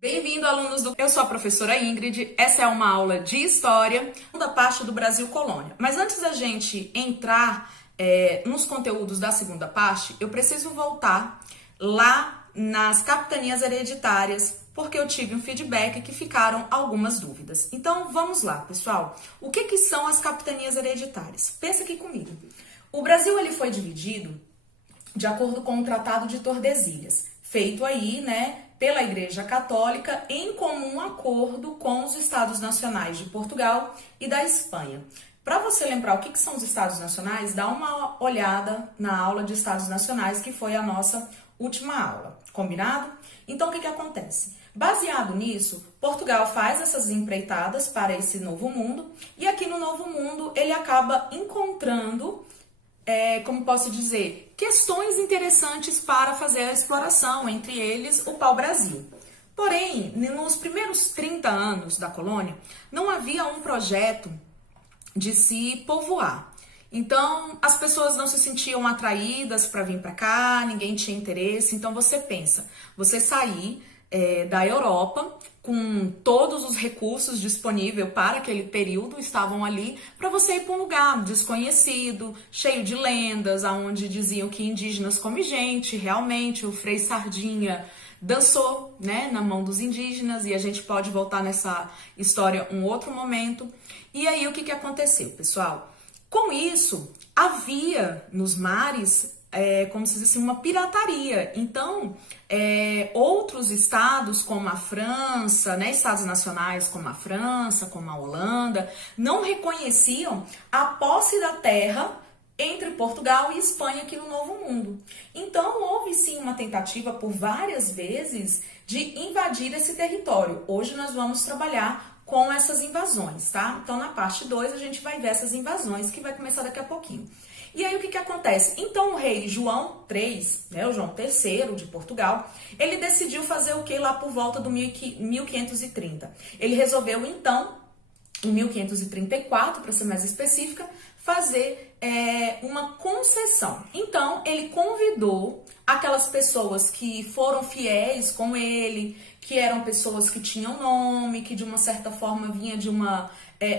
Bem-vindo, alunos do... Eu sou a professora Ingrid, essa é uma aula de História, segunda parte do Brasil Colônia. Mas antes da gente entrar nos conteúdos da segunda parte, eu preciso voltar lá nas capitanias hereditárias, porque eu tive um feedback que ficaram algumas dúvidas. Então, vamos lá, pessoal. O que são as capitanias hereditárias? Pensa aqui comigo. O Brasil ele foi dividido de acordo com o Tratado de Tordesilhas, feito aí, né, pela Igreja Católica em comum acordo com os Estados Nacionais de Portugal e da Espanha. Para você lembrar o que são os Estados Nacionais, dá uma olhada na aula de Estados Nacionais, que foi a nossa última aula, combinado? Então, o que acontece? Baseado nisso, Portugal faz essas empreitadas para esse novo mundo, e aqui no novo mundo ele acaba encontrando como posso dizer, questões interessantes para fazer a exploração, entre eles o pau-brasil. Porém, nos primeiros 30 anos da colônia, não havia um projeto de se povoar. Então, as pessoas não se sentiam atraídas para vir para cá, ninguém tinha interesse. Então, você pensa, você sair da Europa com todos os recursos disponíveis para aquele período, estavam ali para você ir para um lugar desconhecido, cheio de lendas, onde diziam que indígenas comem gente. Realmente, o Frei Sardinha dançou, né, na mão dos indígenas, e a gente pode voltar nessa história um outro momento. E aí, o que aconteceu, pessoal? Com isso, havia nos mares como se diz assim, uma pirataria. Então, outros estados como a França, né, estados nacionais como a França, como a Holanda, não reconheciam a posse da terra entre Portugal e Espanha aqui no Novo Mundo. Então, houve sim uma tentativa por várias vezes de invadir esse território. Hoje nós vamos trabalhar com essas invasões, tá? Então, na parte 2, a gente vai ver essas invasões, que vai começar daqui a pouquinho. E aí, o que acontece? Então, o rei João III, né, o João III de Portugal, ele decidiu fazer o que lá por volta do 1530? Ele resolveu, então, em 1534, para ser mais específica, fazer uma concessão. Então, ele convidou aquelas pessoas que foram fiéis com ele, que eram pessoas que tinham nome, que de uma certa forma vinha de uma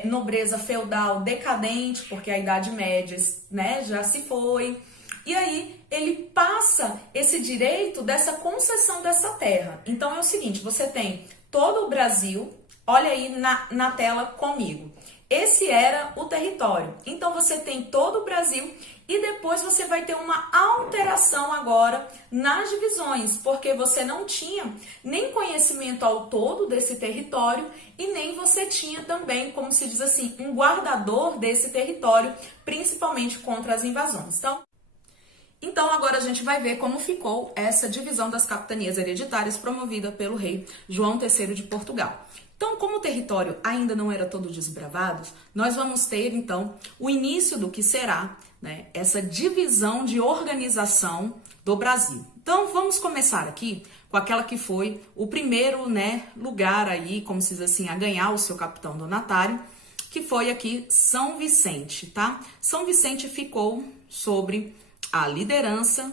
nobreza feudal decadente, porque a Idade Média, né, já se foi. E aí ele passa esse direito dessa concessão dessa terra. Então é o seguinte, você tem todo o Brasil, olha aí na tela comigo. Esse era o território. Então você tem todo o Brasil e depois você vai ter uma alteração agora nas divisões, porque você não tinha nem conhecimento ao todo desse território e nem você tinha também, como se diz assim, um guardador desse território, principalmente contra as invasões. Então agora a gente vai ver como ficou essa divisão das capitanias hereditárias promovida pelo rei João III de Portugal. Então, como o território ainda não era todo desbravado, nós vamos ter, então, o início do que será, né, essa divisão de organização do Brasil. Então, vamos começar aqui com aquela que foi o primeiro, né, lugar aí, como se diz assim, a ganhar o seu capitão donatário, que foi aqui São Vicente, tá? São Vicente ficou sobre a liderança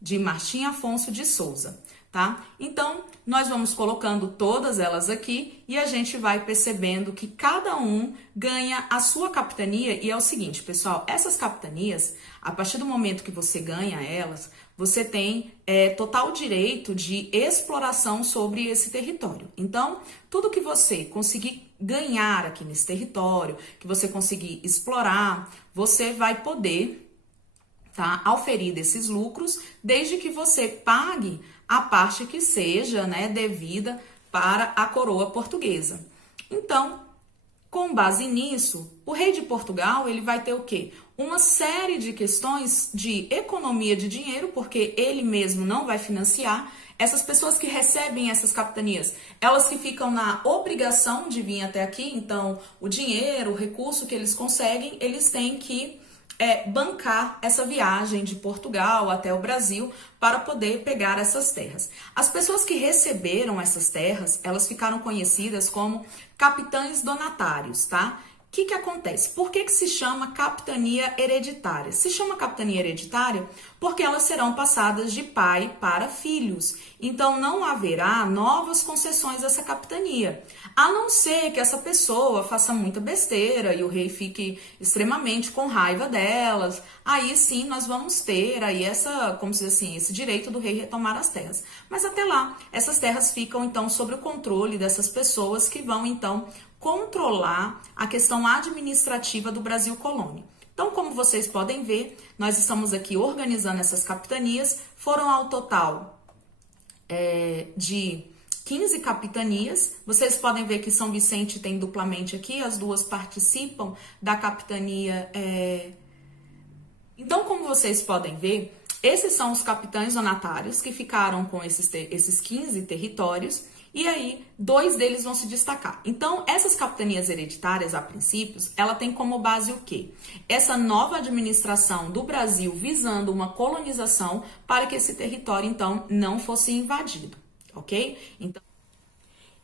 de Martim Afonso de Souza, tá? Então, nós vamos colocando todas elas aqui e a gente vai percebendo que cada um ganha a sua capitania. E é o seguinte, pessoal, essas capitanias, a partir do momento que você ganha elas, você tem total direito de exploração sobre esse território. Então, tudo que você conseguir ganhar aqui nesse território, que você conseguir explorar, você vai poder, tá, auferir desses lucros, desde que você pague a parte que seja, né, devida para a coroa portuguesa. Então, com base nisso, o rei de Portugal, ele vai ter o quê? Uma série de questões de economia de dinheiro, porque ele mesmo não vai financiar. Essas pessoas que recebem essas capitanias, elas que ficam na obrigação de vir até aqui, então o dinheiro, o recurso que eles conseguem, eles têm que bancar essa viagem de Portugal até o Brasil para poder pegar essas terras. As pessoas que receberam essas terras, elas ficaram conhecidas como capitães donatários, tá? O que acontece? Por que se chama capitania hereditária? Se chama capitania hereditária porque elas serão passadas de pai para filhos. Então, não haverá novas concessões dessa capitania. A não ser que essa pessoa faça muita besteira e o rei fique extremamente com raiva delas. Aí sim nós vamos ter aí como se diz assim, esse direito do rei retomar as terras. Mas até lá, essas terras ficam então sob o controle dessas pessoas que vão então controlar a questão administrativa do Brasil colônia. Então, como vocês podem ver, nós estamos aqui organizando essas capitanias. Foram ao total de 15 capitanias. Vocês podem ver que São Vicente tem duplamente aqui, as duas participam da capitania. Então, como vocês podem ver, esses são os capitães donatários que ficaram com esses 15 territórios. E aí, 2 deles vão se destacar. Então, essas capitanias hereditárias, a princípio, ela tem como base o quê? Essa nova administração do Brasil visando uma colonização para que esse território, então, não fosse invadido, ok?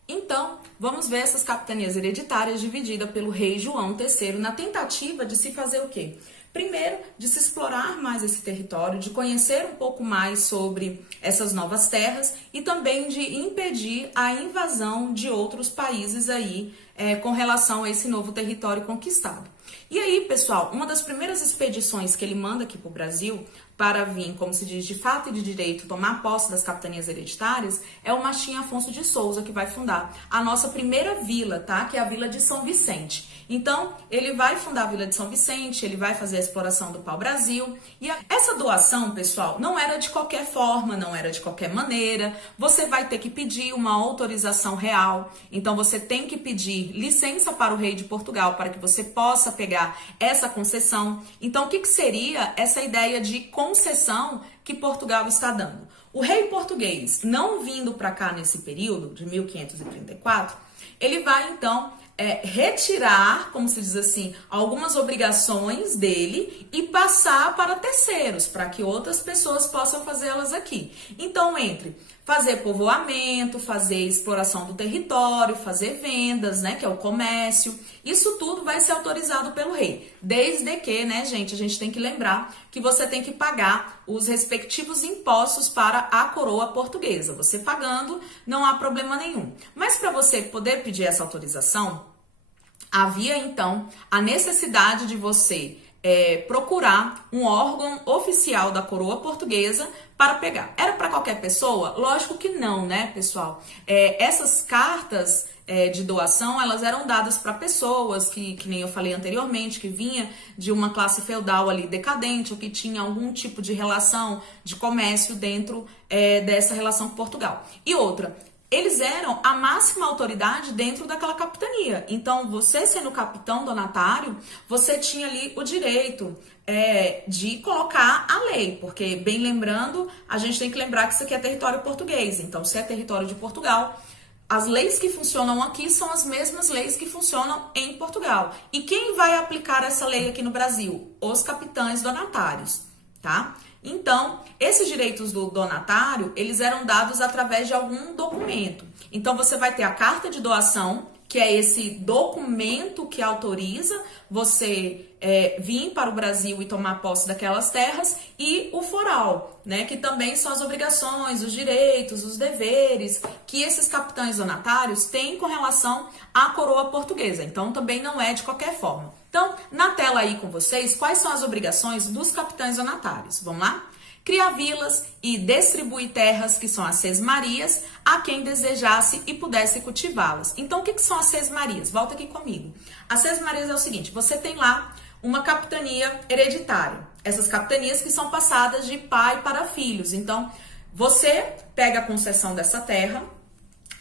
Então, vamos ver essas capitanias hereditárias divididas pelo rei João III na tentativa de se fazer o quê? Primeiro, de se explorar mais esse território, de conhecer um pouco mais sobre essas novas terras e também de impedir a invasão de outros países aí com relação a esse novo território conquistado. E aí, pessoal, uma das primeiras expedições que ele manda aqui para o Brasil para vir, como se diz, de fato e de direito, tomar posse das capitanias hereditárias, é o Martim Afonso de Souza, que vai fundar a nossa primeira vila, tá? Que é a Vila de São Vicente. Então, ele vai fundar a Vila de São Vicente, ele vai fazer a exploração do pau-brasil. E essa doação, pessoal, não era de qualquer forma, não era de qualquer maneira. Você vai ter que pedir uma autorização real. Então, você tem que pedir licença para o rei de Portugal para que você possa pegar essa concessão. Então, o que seria essa ideia de concessão que Portugal está dando? O rei português, não vindo para cá nesse período de 1534, ele vai então retirar, como se diz assim, algumas obrigações dele e passar para terceiros, para que outras pessoas possam fazê-las aqui. Então, entre fazer povoamento, fazer exploração do território, fazer vendas, né, que é o comércio, isso tudo vai ser autorizado pelo rei. Desde que, né, gente, a gente tem que lembrar que você tem que pagar os respectivos impostos para a coroa portuguesa. Você pagando, não há problema nenhum. Mas para você poder pedir essa autorização, havia então a necessidade de você procurar um órgão oficial da coroa portuguesa para pegar. Era para qualquer pessoa? Lógico que não, né, pessoal? Essas cartas de doação, elas eram dadas para pessoas que nem eu falei anteriormente, que vinha de uma classe feudal ali decadente ou que tinha algum tipo de relação de comércio dentro dessa relação com Portugal. E outra, eles eram a máxima autoridade dentro daquela capitania. Então, você sendo capitão donatário, você tinha ali o direito de colocar a lei, porque, bem lembrando, a gente tem que lembrar que isso aqui é território português. Então, se é território de Portugal, as leis que funcionam aqui são as mesmas leis que funcionam em Portugal. E quem vai aplicar essa lei aqui no Brasil? Os capitães donatários, tá? Então, esses direitos do donatário, eles eram dados através de algum documento. Então, você vai ter a carta de doação, que é esse documento que autoriza você vir para o Brasil e tomar posse daquelas terras, e o foral, né, que também são as obrigações, os direitos, os deveres que esses capitães donatários têm com relação à coroa portuguesa. Então, também não é de qualquer forma. Então, na tela aí com vocês, quais são as obrigações dos capitães donatários? Vamos lá? Criar vilas e distribuir terras, que são as sesmarias, a quem desejasse e pudesse cultivá-las. Então, o que são as sesmarias? Volta aqui comigo. As sesmarias é o seguinte, você tem lá uma capitania hereditária. Essas capitanias que são passadas de pai para filhos. Então, você pega a concessão dessa terra,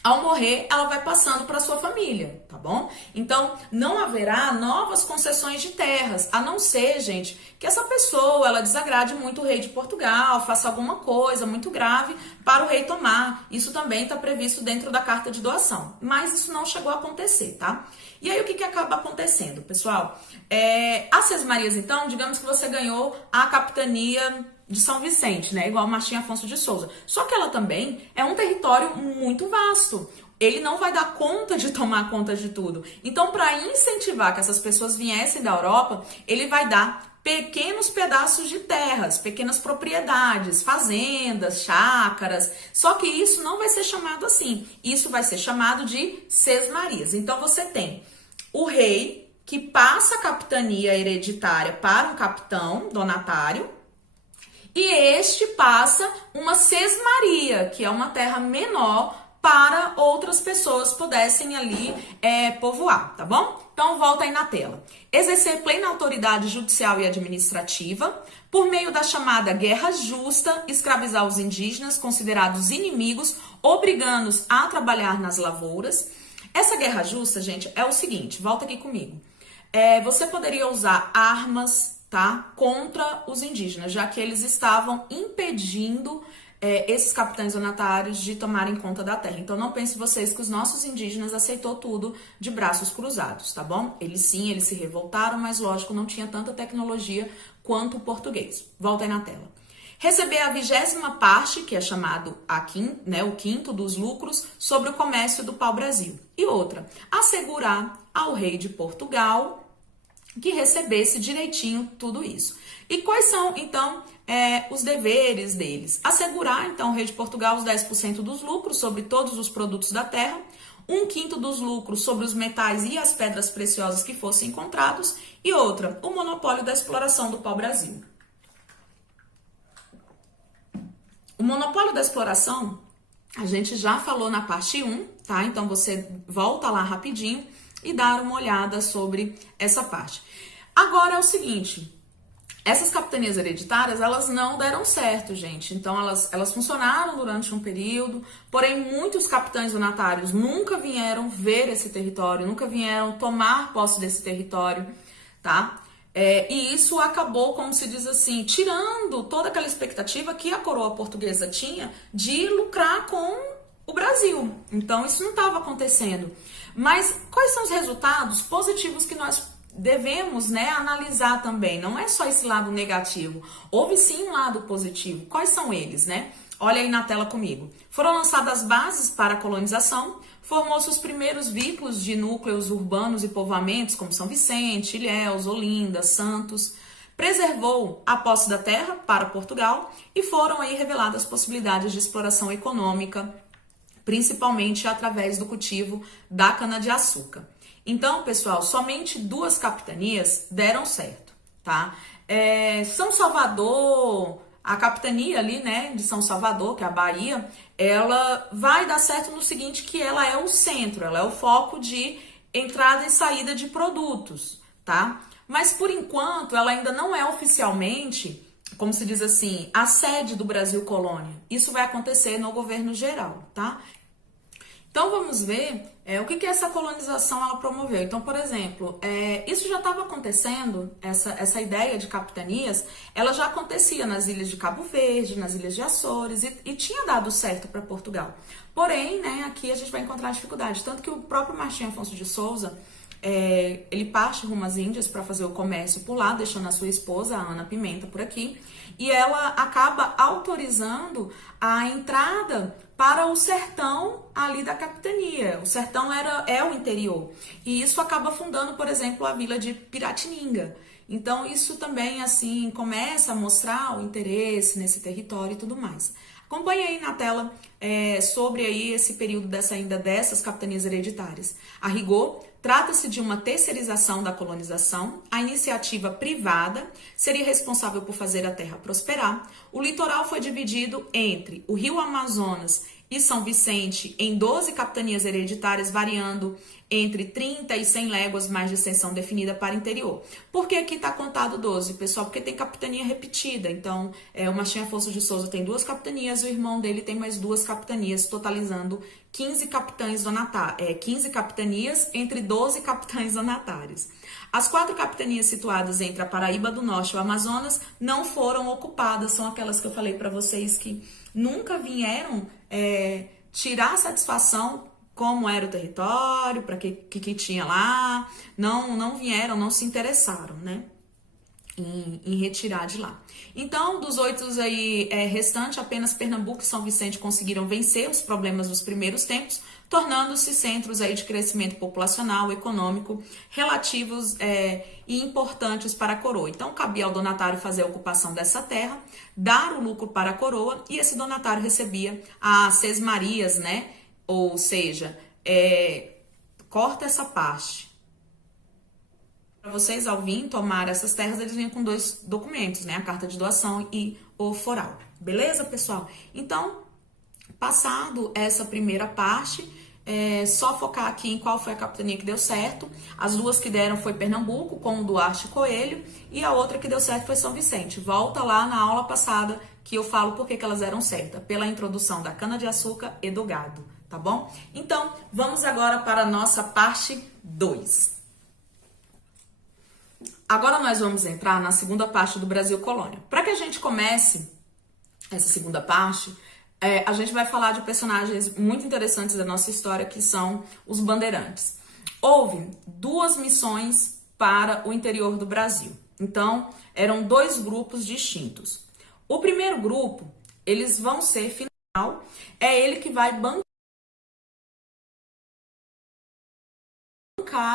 ao morrer, ela vai passando para sua família, tá bom? Então, não haverá novas concessões de terras, a não ser, gente, que essa pessoa, ela desagrade muito o rei de Portugal, faça alguma coisa muito grave para o rei tomar. Isso também está previsto dentro da carta de doação, mas isso não chegou a acontecer, tá? E aí, o que acaba acontecendo, pessoal? As sesmarias, então, digamos que você ganhou a capitania de São Vicente, né? Igual Martim Afonso de Souza. Só que ela também é um território muito vasto. Ele não vai dar conta de tomar conta de tudo. Então, para incentivar que essas pessoas viessem da Europa, ele vai dar pequenos pedaços de terras, pequenas propriedades, fazendas, chácaras. Só que isso não vai ser chamado assim. Isso vai ser chamado de sesmarias. Então, você tem o rei que passa a capitania hereditária para um capitão donatário, e este passa uma sesmaria, que é uma terra menor, para outras pessoas pudessem ali povoar, tá bom? Então, volta aí na tela. Exercer plena autoridade judicial e administrativa, por meio da chamada guerra justa, escravizar os indígenas considerados inimigos, obrigando-os a trabalhar nas lavouras. Essa guerra justa, gente, é o seguinte, volta aqui comigo. Você poderia usar armas, tá, contra os indígenas, já que eles estavam impedindo esses capitães donatários de tomarem conta da terra. Então, não pense vocês que os nossos indígenas aceitou tudo de braços cruzados, tá bom? Eles se revoltaram, mas lógico, não tinha tanta tecnologia quanto o português. Volta aí na tela. Receber a 20ª parte, que é chamado o quinto dos lucros, sobre o comércio do pau-brasil. E outra, assegurar ao rei de Portugal que recebesse direitinho tudo isso. E quais são, então, os deveres deles? Assegurar, então, ao rei de Portugal os 10% dos lucros sobre todos os produtos da terra, 1/5 dos lucros sobre os metais e as pedras preciosas que fossem encontrados, e outra, o monopólio da exploração do pau-brasil. O monopólio da exploração, a gente já falou na parte 1, tá? Então, você volta lá rapidinho e dar uma olhada sobre essa parte. Agora é o seguinte, essas capitanias hereditárias, elas não deram certo, gente. Então, elas funcionaram durante um período, porém, muitos capitães donatários nunca vieram ver esse território, nunca vieram tomar posse desse território, tá? E isso acabou, como se diz assim, tirando toda aquela expectativa que a coroa portuguesa tinha de lucrar com o Brasil. Então, isso não estava acontecendo. Mas quais são os resultados positivos que nós devemos, analisar também? Não é só esse lado negativo. Houve sim um lado positivo. Quais são eles, né? Olha aí na tela comigo. Foram lançadas bases para a colonização, formou-se os primeiros vínculos de núcleos urbanos e povoamentos, como São Vicente, Ilhéus, Olinda, Santos. Preservou a posse da terra para Portugal e foram aí reveladas possibilidades de exploração econômica, principalmente através do cultivo da cana-de-açúcar. Então, pessoal, somente 2 capitanias deram certo, tá? São Salvador, a capitania ali, né, de São Salvador, que é a Bahia, ela vai dar certo no seguinte, que ela é o centro, ela é o foco de entrada e saída de produtos, tá? Mas, por enquanto, ela ainda não é oficialmente, como se diz assim, a sede do Brasil Colônia. Isso vai acontecer no governo geral, tá? Então, vamos ver o que essa colonização ela promoveu. Então, por exemplo, isso já estava acontecendo, essa ideia de capitanias, ela já acontecia nas ilhas de Cabo Verde, nas ilhas de Açores, e tinha dado certo para Portugal. Porém, aqui a gente vai encontrar dificuldade. Tanto que o próprio Martim Afonso de Souza, ele parte rumo às Índias para fazer o comércio por lá, deixando a sua esposa, a Ana Pimenta, por aqui, e ela acaba autorizando a entrada para o sertão ali da capitania. O sertão é o interior, e isso acaba fundando, por exemplo, a vila de Piratininga. Então, isso também, assim, começa a mostrar o interesse nesse território e tudo mais. Acompanhe aí na tela sobre aí esse período dessas capitanias hereditárias. A rigor, trata-se de uma terceirização da colonização, a iniciativa privada seria responsável por fazer a terra prosperar. O litoral foi dividido entre o Rio Amazonas e São Vicente em 12 capitanias hereditárias, variando entre 30 e 100 léguas mais de extensão definida para o interior. Por que aqui está contado 12, pessoal? Porque tem capitania repetida. Então, o Martim Afonso de Souza tem 2 capitanias, o irmão dele tem mais 2 capitanias, totalizando 15 capitanias entre 12 capitães donatários. As 4 capitanias situadas entre a Paraíba do Norte e o Amazonas não foram ocupadas, são aquelas que eu falei para vocês que nunca vieram tirar satisfação como era o território, para que tinha lá, não vieram, não se interessaram, né? em retirar de lá. Então, dos 8 aí restantes, apenas Pernambuco e São Vicente conseguiram vencer os problemas dos primeiros tempos, tornando-se centros aí de crescimento populacional, econômico, relativos e importantes para a coroa. Então, cabia ao donatário fazer a ocupação dessa terra, dar o lucro para a coroa, e esse donatário recebia as sesmarias, né? Ou seja, corta essa parte. Para vocês, ao vir tomar essas terras, eles vêm com 2 documentos, né? A carta de doação e o foral. Beleza, pessoal? Então, passado essa primeira parte, só focar aqui em qual foi a capitania que deu certo. As 2 que deram foi Pernambuco, com o Duarte Coelho, e a outra que deu certo foi São Vicente. Volta lá na aula passada que eu falo por que elas eram certas. Pela introdução da cana-de-açúcar e do gado, tá bom? Então, vamos agora para a nossa parte 2. Agora nós vamos entrar na segunda parte do Brasil Colônia. Para que a gente comece essa segunda parte, a gente vai falar de personagens muito interessantes da nossa história, que são os bandeirantes. Houve 2 missões para o interior do Brasil. Então, eram 2 grupos distintos. O primeiro grupo, eles vão ser, final, ele que vai bancar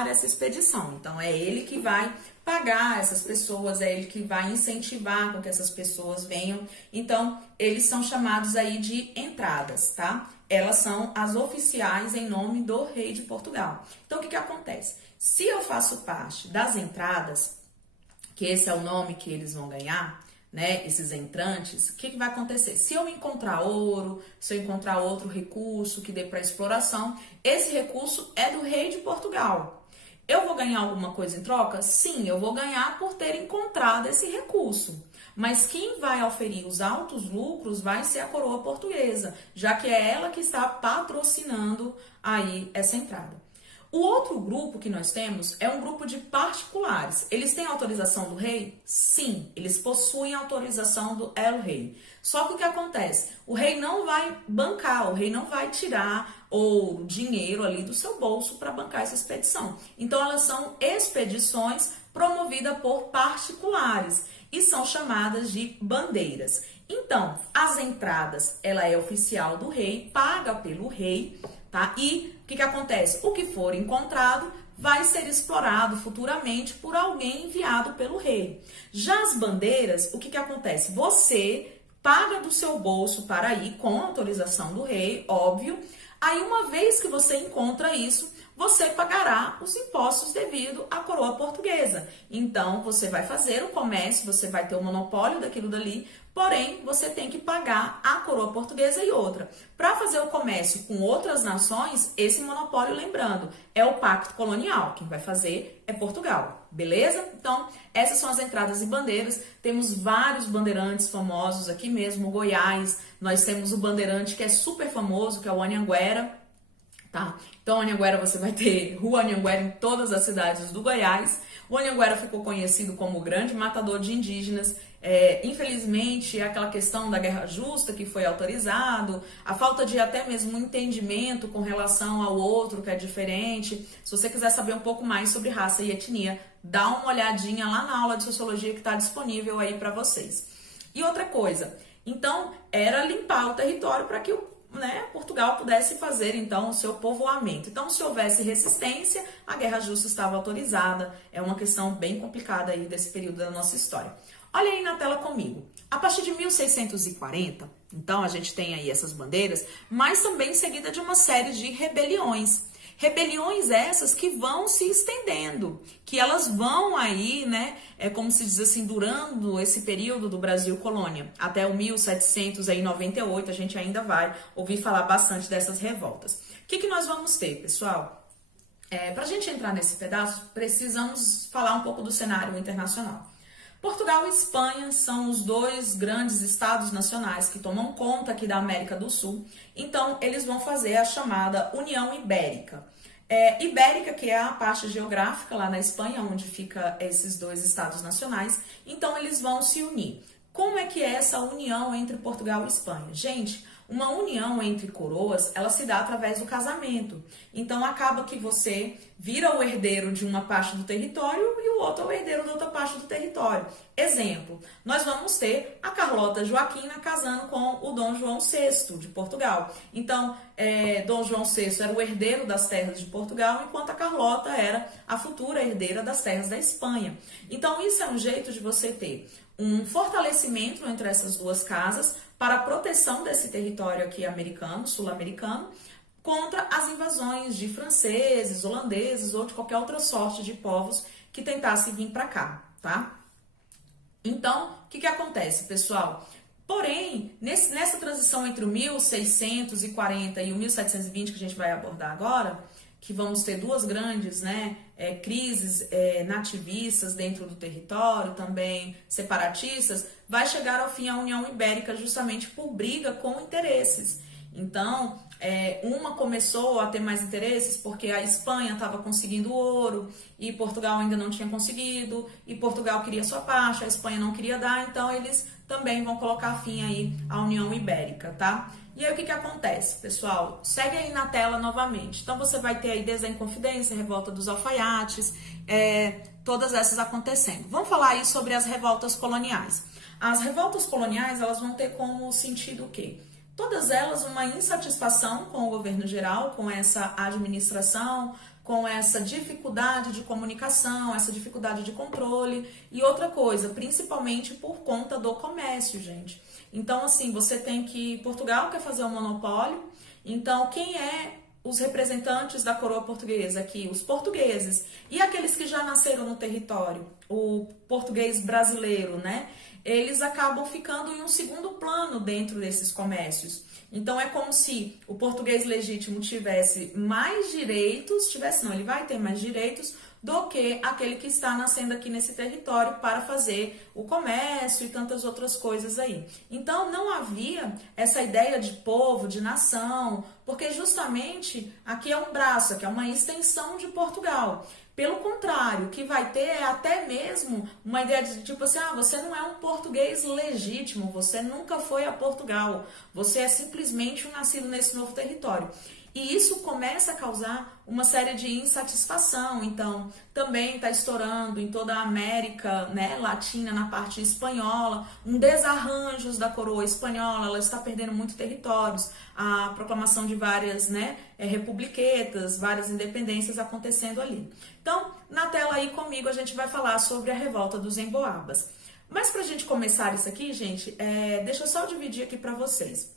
essa expedição. Então, é ele que vai pagar essas pessoas, é ele que vai incentivar com que essas pessoas venham. Então, eles são chamados aí de entradas, tá? Elas são as oficiais em nome do rei de Portugal. Então, o que acontece? Se eu faço parte das entradas, que esse é o nome que eles vão ganhar, né, esses entrantes, o que vai acontecer? Se eu encontrar ouro, se eu encontrar outro recurso que dê para exploração, esse recurso é do rei de Portugal. Eu vou ganhar alguma coisa em troca? Sim, eu vou ganhar por ter encontrado esse recurso. Mas quem vai oferir os altos lucros vai ser a coroa portuguesa, já que é ela que está patrocinando aí essa entrada. O outro grupo que nós temos é um grupo de particulares. Eles têm autorização do rei? Sim, eles possuem autorização do El Rei. Só que o que acontece? O rei não vai bancar, o rei não vai tirar ouro, dinheiro ali do seu bolso para bancar essa expedição. Então, elas são expedições promovidas por particulares e são chamadas de bandeiras. Então, as entradas, ela é oficial do rei, paga pelo rei, tá? E o que acontece? O que for encontrado vai ser explorado futuramente por alguém enviado pelo rei. Já as bandeiras, o que acontece? Você paga do seu bolso para ir com autorização do rei, óbvio. Aí, uma vez que você encontra isso, você pagará os impostos devido à coroa portuguesa. Então, você vai fazer o comércio, você vai ter o monopólio daquilo dali, porém, você tem que pagar a coroa portuguesa e outra. Para fazer o comércio com outras nações, esse monopólio, lembrando, é o pacto colonial. Quem vai fazer é Portugal, beleza? Então, essas são as entradas e bandeiras. Temos vários bandeirantes famosos aqui mesmo, Goiás. Nós temos o bandeirante que é super famoso, que é o Anhanguera. Tá? Então, Anhanguera, você vai ter Rua Anhanguera em todas as cidades do Goiás. O Anhanguera ficou conhecido como o grande matador de indígenas. Infelizmente, aquela questão da guerra justa que foi autorizado, a falta de até mesmo entendimento com relação ao outro que é diferente. Se você quiser saber um pouco mais sobre raça e etnia, dá uma olhadinha lá na aula de sociologia que está disponível aí para vocês. E outra coisa, então, era limpar o território para que Portugal pudesse fazer, então, o seu povoamento. Então, se houvesse resistência, a guerra justa estava autorizada. É uma questão bem complicada aí desse período da nossa história. Olha aí na tela comigo. A partir de 1640, então, a gente tem aí essas bandeiras, mas também seguida de uma série de rebeliões. Rebeliões essas que vão se estendendo, que elas vão aí, como se diz assim, durando esse período do Brasil colônia, até o 1798, a gente ainda vai ouvir falar bastante dessas revoltas. O que nós vamos ter, pessoal? Para a gente entrar nesse pedaço, precisamos falar um pouco do cenário internacional. Portugal e Espanha são os 2 grandes estados nacionais que tomam conta aqui da América do Sul. Então, eles vão fazer a chamada União Ibérica. Ibérica, que é a parte geográfica lá na Espanha, onde fica esses 2 estados nacionais. Então, eles vão se unir. Como é que é essa união entre Portugal e Espanha? Gente, uma união entre coroas, ela se dá através do casamento. Então acaba que você vira o herdeiro de uma parte do território e o outro é o herdeiro da outra parte do território. Exemplo, nós vamos ter a Carlota Joaquina casando com o Dom João VI de Portugal. Então, Dom João VI era o herdeiro das terras de Portugal, enquanto a Carlota era a futura herdeira das terras da Espanha. Então, isso é um jeito de você ter um fortalecimento entre essas duas casas para a proteção desse território aqui americano, sul-americano, contra as invasões de franceses, holandeses ou de qualquer outra sorte de povos que tentassem vir para cá, tá? Então, o que acontece, pessoal? Porém, nessa transição entre o 1640 e o 1720 que a gente vai abordar agora, que vamos ter duas grandes crises nativistas dentro do território, também separatistas, vai chegar ao fim a União Ibérica justamente por briga com interesses. Então, uma começou a ter mais interesses porque a Espanha estava conseguindo ouro e Portugal ainda não tinha conseguido, e Portugal queria sua parte, a Espanha não queria dar, então eles também vão colocar fim aí à União Ibérica, tá? E aí o que acontece, pessoal? Segue aí na tela novamente. Então você vai ter aí desde a Inconfidência, Revolta dos Alfaiates, todas essas acontecendo. Vamos falar aí sobre as revoltas coloniais. As revoltas coloniais, elas vão ter como sentido o quê? Todas elas uma insatisfação com o governo geral, com essa administração, com essa dificuldade de comunicação, essa dificuldade de controle e outra coisa, principalmente por conta do comércio, gente. Então, assim, você tem que... Portugal quer fazer um monopólio, então quem é os representantes da coroa portuguesa aqui? Os portugueses. E aqueles que já nasceram no território, o português brasileiro, né? Eles acabam ficando em um segundo plano dentro desses comércios. Então, é como se o português legítimo tivesse mais direitos, ele vai ter mais direitos do que aquele que está nascendo aqui nesse território para fazer o comércio e tantas outras coisas aí. Então, não havia essa ideia de povo, de nação, porque justamente aqui é um braço, aqui é uma extensão de Portugal. Pelo contrário, o que vai ter é até mesmo uma ideia de tipo assim, você não é um português legítimo, você nunca foi a Portugal, você é simplesmente um nascido nesse novo território. E isso começa a causar uma série de insatisfação. Então, também está estourando em toda a América Latina, na parte espanhola, um desarranjos da coroa espanhola, ela está perdendo muito territórios, a proclamação de várias republiquetas, várias independências acontecendo ali. Então, na tela aí comigo a gente vai falar sobre a revolta dos Emboabas. Mas para a gente começar isso aqui, gente, deixa eu só dividir aqui para vocês.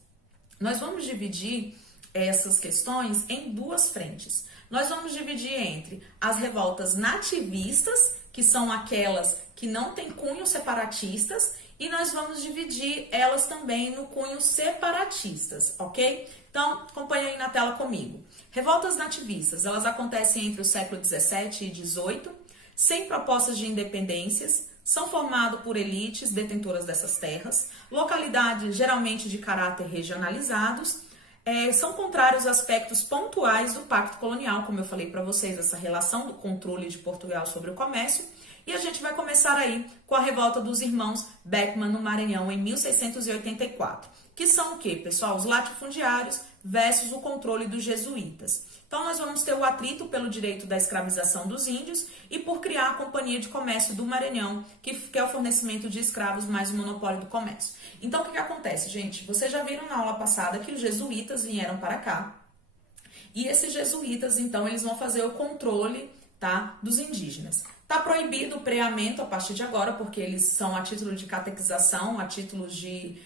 Nós vamos dividir essas questões em duas frentes. Nós vamos dividir entre as revoltas nativistas, que são aquelas que não têm cunho separatistas, e nós vamos dividir elas também no cunho separatistas, ok? Então, acompanha aí na tela comigo. Revoltas nativistas, elas acontecem entre o século 17 e 18, sem propostas de independências, são formados por elites detentoras dessas terras, localidades geralmente de caráter regionalizados, são contrários a aspectos pontuais do pacto colonial, como eu falei para vocês, essa relação do controle de Portugal sobre o comércio. E a gente vai começar aí com a revolta dos irmãos Beckman no Maranhão em 1684, que são o quê, pessoal? Os latifundiários versus o controle dos jesuítas. Então, nós vamos ter o atrito pelo direito da escravização dos índios e por criar a Companhia de Comércio do Maranhão, que é o fornecimento de escravos mais o monopólio do comércio. Então, o que acontece, gente? Vocês já viram na aula passada que os jesuítas vieram para cá. E esses jesuítas, então, eles vão fazer o controle, tá, dos indígenas. Está proibido o preamento a partir de agora, porque eles são a título de catequização, a título de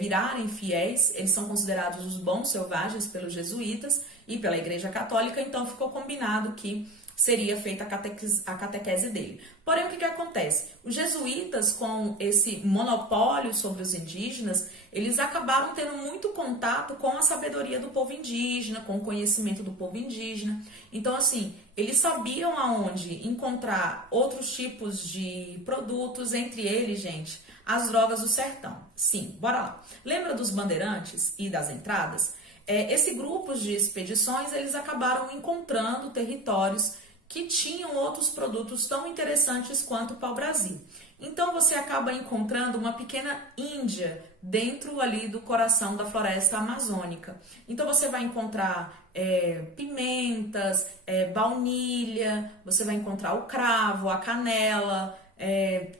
virarem fiéis, eles são considerados os bons selvagens pelos jesuítas e pela Igreja Católica, então ficou combinado que seria feita a catequese dele. Porém, o que acontece? Os jesuítas, com esse monopólio sobre os indígenas, eles acabaram tendo muito contato com a sabedoria do povo indígena, com o conhecimento do povo indígena. Então, assim, eles sabiam aonde encontrar outros tipos de produtos, entre eles, gente, as drogas do sertão. Sim, bora lá. Lembra dos bandeirantes e das entradas? Esse grupo de expedições, eles acabaram encontrando territórios que tinham outros produtos tão interessantes quanto o pau-brasil. Então você acaba encontrando uma pequena Índia dentro ali do coração da floresta amazônica. Então você vai encontrar pimentas, baunilha, você vai encontrar o cravo, a canela,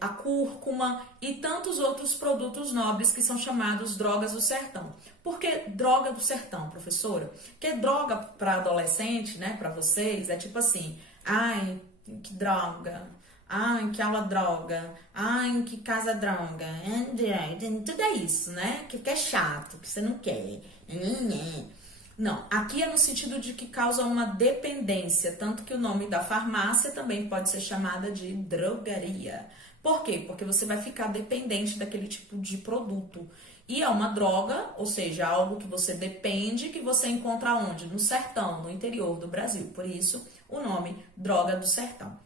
a cúrcuma e tantos outros produtos nobres que são chamados drogas do sertão. Por que droga do sertão, professora? Porque droga para adolescente, né, para vocês, é tipo assim, ai, que droga, ai, que aula droga, ai, que casa droga, tudo é isso, né, que é chato, que você não quer. Não, aqui é no sentido de que causa uma dependência, tanto que o nome da farmácia também pode ser chamada de drogaria. Por quê? Porque você vai ficar dependente daquele tipo de produto. E é uma droga, ou seja, algo que você depende, que você encontra onde? No sertão, no interior do Brasil. Por isso, o nome droga do sertão.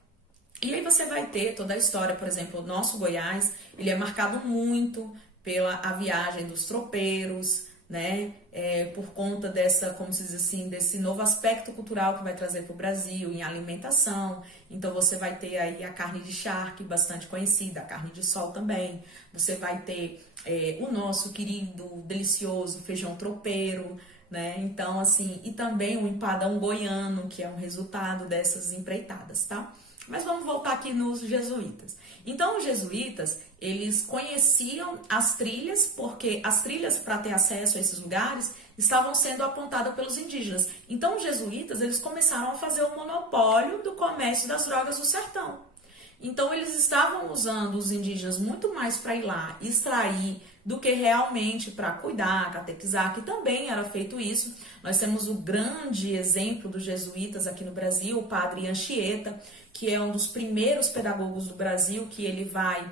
E aí você vai ter toda a história, por exemplo, o nosso Goiás, ele é marcado muito pela a viagem dos tropeiros, né? Por conta dessa, como se diz assim, desse novo aspecto cultural que vai trazer para o Brasil em alimentação. Então você vai ter aí a carne de charque, bastante conhecida, a carne de sol também. Você vai ter o nosso querido, delicioso feijão tropeiro, né? Então, assim, e também o empadão goiano, que é um resultado dessas empreitadas, tá? Mas vamos voltar aqui nos jesuítas. Então, os jesuítas, eles conheciam as trilhas, porque as trilhas para ter acesso a esses lugares estavam sendo apontadas pelos indígenas. Então, os jesuítas, eles começaram a fazer o monopólio do comércio das drogas do sertão. Então, eles estavam usando os indígenas muito mais para ir lá extrair do que realmente para cuidar, catequizar, que também era feito isso. Nós temos o grande exemplo dos jesuítas aqui no Brasil, o padre Anchieta, que é um dos primeiros pedagogos do Brasil, que ele vai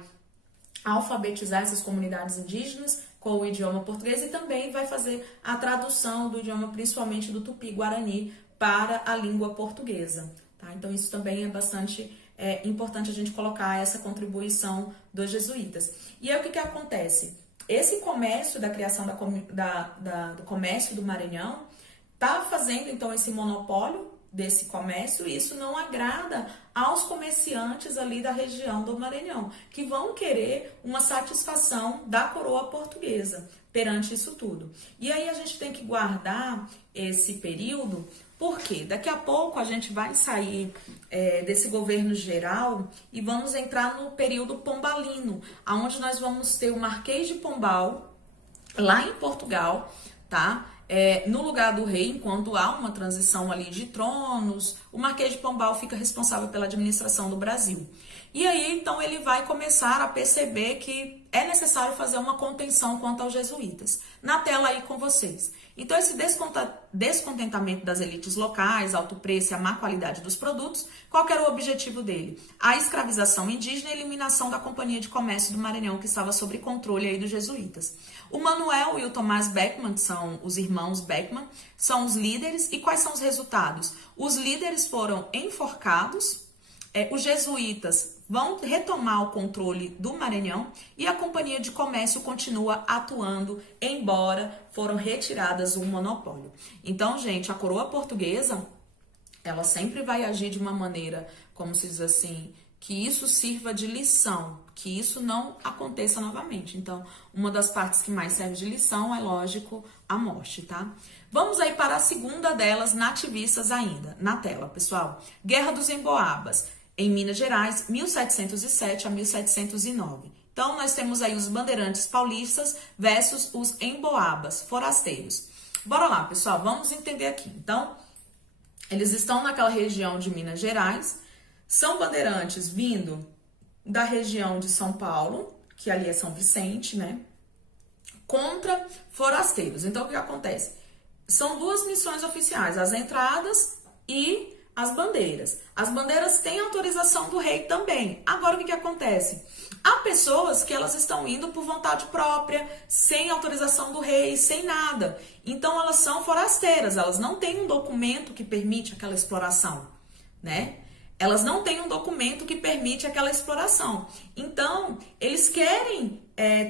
alfabetizar essas comunidades indígenas com o idioma português e também vai fazer a tradução do idioma, principalmente do tupi-guarani, para a língua portuguesa. Tá? Então, isso também é bastante importante a gente colocar essa contribuição dos jesuítas. E aí, o que acontece? Esse comércio da criação do comércio do Maranhão está fazendo, então, esse monopólio desse comércio, e isso não agrada aos comerciantes ali da região do Maranhão, que vão querer uma satisfação da coroa portuguesa perante isso tudo. E aí a gente tem que guardar esse período, porque daqui a pouco a gente vai sair desse governo geral e vamos entrar no período pombalino, onde nós vamos ter o Marquês de Pombal, lá em Portugal, tá? No lugar do rei, enquanto há uma transição ali de tronos, o Marquês de Pombal fica responsável pela administração do Brasil. E aí, então, ele vai começar a perceber que é necessário fazer uma contenção quanto aos jesuítas. Na tela aí com vocês. Então, esse descontentamento das elites locais, alto preço e a má qualidade dos produtos, qual que era o objetivo dele? A escravização indígena e a eliminação da Companhia de Comércio do Maranhão, que estava sob controle aí dos jesuítas. O Manuel e o Tomás Beckmann, que são os irmãos Beckmann, são os líderes. E quais são os resultados? Os líderes foram enforcados, os jesuítas vão retomar o controle do Maranhão e a Companhia de Comércio continua atuando, embora foram retiradas o monopólio. Então, gente, a coroa portuguesa, ela sempre vai agir de uma maneira, como se diz assim, que isso sirva de lição, que isso não aconteça novamente. Então, uma das partes que mais serve de lição é, lógico, a morte, tá? Vamos aí para a segunda delas, nativistas ainda, na tela, pessoal. Guerra dos Emboabas, em Minas Gerais, 1707 a 1709. Então, nós temos aí os bandeirantes paulistas versus os emboabas, forasteiros. Bora lá, pessoal, vamos entender aqui. Então, eles estão naquela região de Minas Gerais, são bandeirantes vindo da região de São Paulo, que ali é São Vicente, né? Contra forasteiros. Então, o que acontece? São duas missões oficiais, as entradas e as bandeiras. As bandeiras têm autorização do rei também. Agora, o que acontece? Há pessoas que elas estão indo por vontade própria, sem autorização do rei, sem nada. Então, elas são forasteiras, elas não têm um documento que permite aquela exploração, né? Elas não têm um documento que permite aquela exploração. Então, eles querem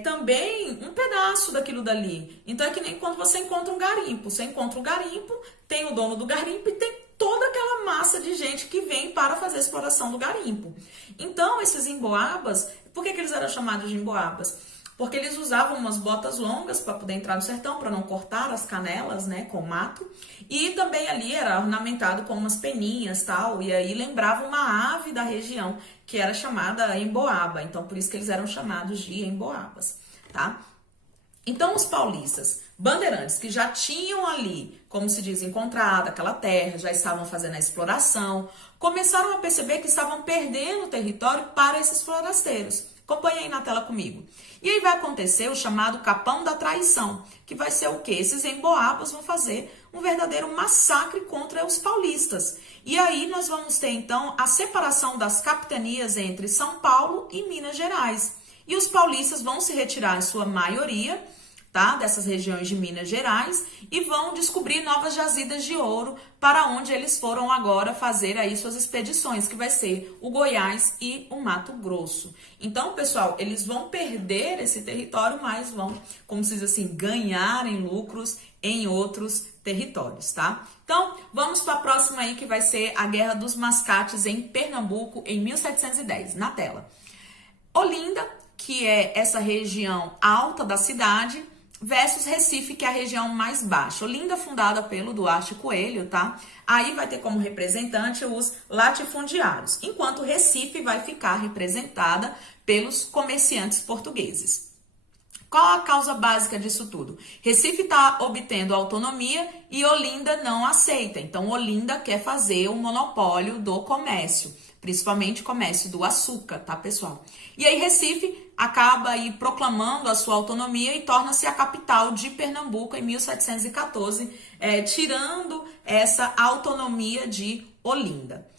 também um pedaço daquilo dali. Então, é que nem quando você encontra um garimpo. Você encontra um garimpo, tem o dono do garimpo e tem toda aquela massa massa de gente que vem para fazer exploração do garimpo. Então, esses emboabas, por que eles eram chamados de emboabas? Porque eles usavam umas botas longas para poder entrar no sertão, para não cortar as canelas, né, com mato. E também ali era ornamentado com umas peninhas, tal, e aí lembrava uma ave da região, que era chamada emboaba. Então, por isso que eles eram chamados de emboabas, tá? Então, os paulistas, bandeirantes, que já tinham ali, como se diz, encontrado aquela terra, já estavam fazendo a exploração, começaram a perceber que estavam perdendo território para esses forasteiros. Acompanhe aí na tela comigo. E aí vai acontecer o chamado Capão da Traição, que vai ser o quê? Esses emboabas vão fazer um verdadeiro massacre contra os paulistas. E aí nós vamos ter, então, a separação das capitanias entre São Paulo e Minas Gerais. E os paulistas vão se retirar em sua maioria, tá, dessas regiões de Minas Gerais e vão descobrir novas jazidas de ouro para onde eles foram agora fazer aí suas expedições, que vai ser o Goiás e o Mato Grosso. Então, pessoal, eles vão perder esse território, mas vão, como se diz assim, ganhar em lucros em outros territórios, tá? Então, vamos para a próxima aí, que vai ser a Guerra dos Mascates em Pernambuco em 1710, na tela. Olinda, que é essa região alta da cidade, versus Recife, que é a região mais baixa. Olinda fundada pelo Duarte Coelho, tá? Aí vai ter como representante os latifundiários, enquanto Recife vai ficar representada pelos comerciantes portugueses. Qual a causa básica disso tudo? Recife está obtendo autonomia e Olinda não aceita. Então, Olinda quer fazer o monopólio do comércio, principalmente comércio do açúcar, tá, pessoal? E aí, Recife acaba aí proclamando a sua autonomia e torna-se a capital de Pernambuco em 1714, tirando essa autonomia de Olinda.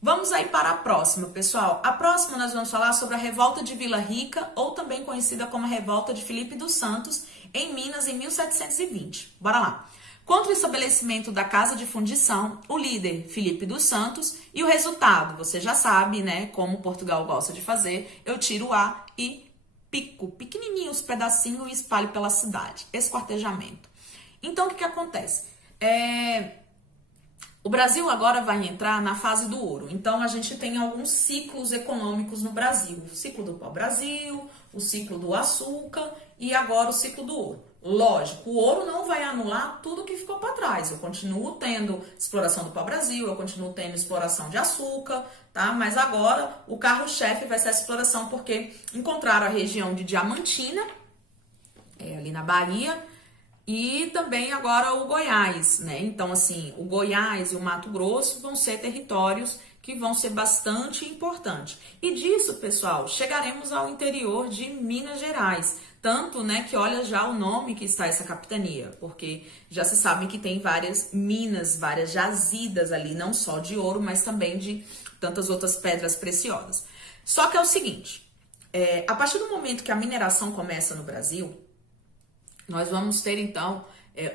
Vamos aí para a próxima, pessoal. A próxima nós vamos falar sobre a Revolta de Vila Rica, ou também conhecida como a Revolta de Filipe dos Santos, em Minas, em 1720. Bora lá. Contra o estabelecimento da Casa de Fundição, o líder Filipe dos Santos, e o resultado, você já sabe, né, como Portugal gosta de fazer, eu tiro A e pico, pequenininho os pedacinhos e espalho pela cidade. Esquartejamento. Então, o que acontece? O Brasil agora vai entrar na fase do ouro. Então, a gente tem alguns ciclos econômicos no Brasil. O ciclo do pau-brasil, o ciclo do açúcar e agora o ciclo do ouro. Lógico, o ouro não vai anular tudo que ficou para trás. Eu continuo tendo exploração do pau-brasil, eu continuo tendo exploração de açúcar, tá? Mas agora o carro-chefe vai ser a exploração porque encontraram a região de Diamantina, ali na Bahia, e também agora o Goiás, né? Então, assim, o Goiás e o Mato Grosso vão ser territórios que vão ser bastante importantes. E disso, pessoal, chegaremos ao interior de Minas Gerais. Tanto, né, que olha já o nome que está essa capitania, porque já se sabe que tem várias minas, várias jazidas ali, não só de ouro, mas também de tantas outras pedras preciosas. Só que é o seguinte, a partir do momento que a mineração começa no Brasil, nós vamos ter, então,